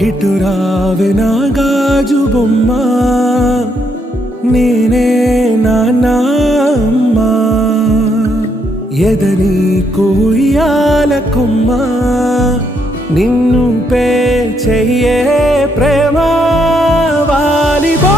ఇటు రావే నా గాజు బొమ్మ, నేనే నాన్న అమ్మా. ఎదని కూయాల కొమ్మ, నిన్ను పే చెయ్యే ప్రేమ వాలిబో.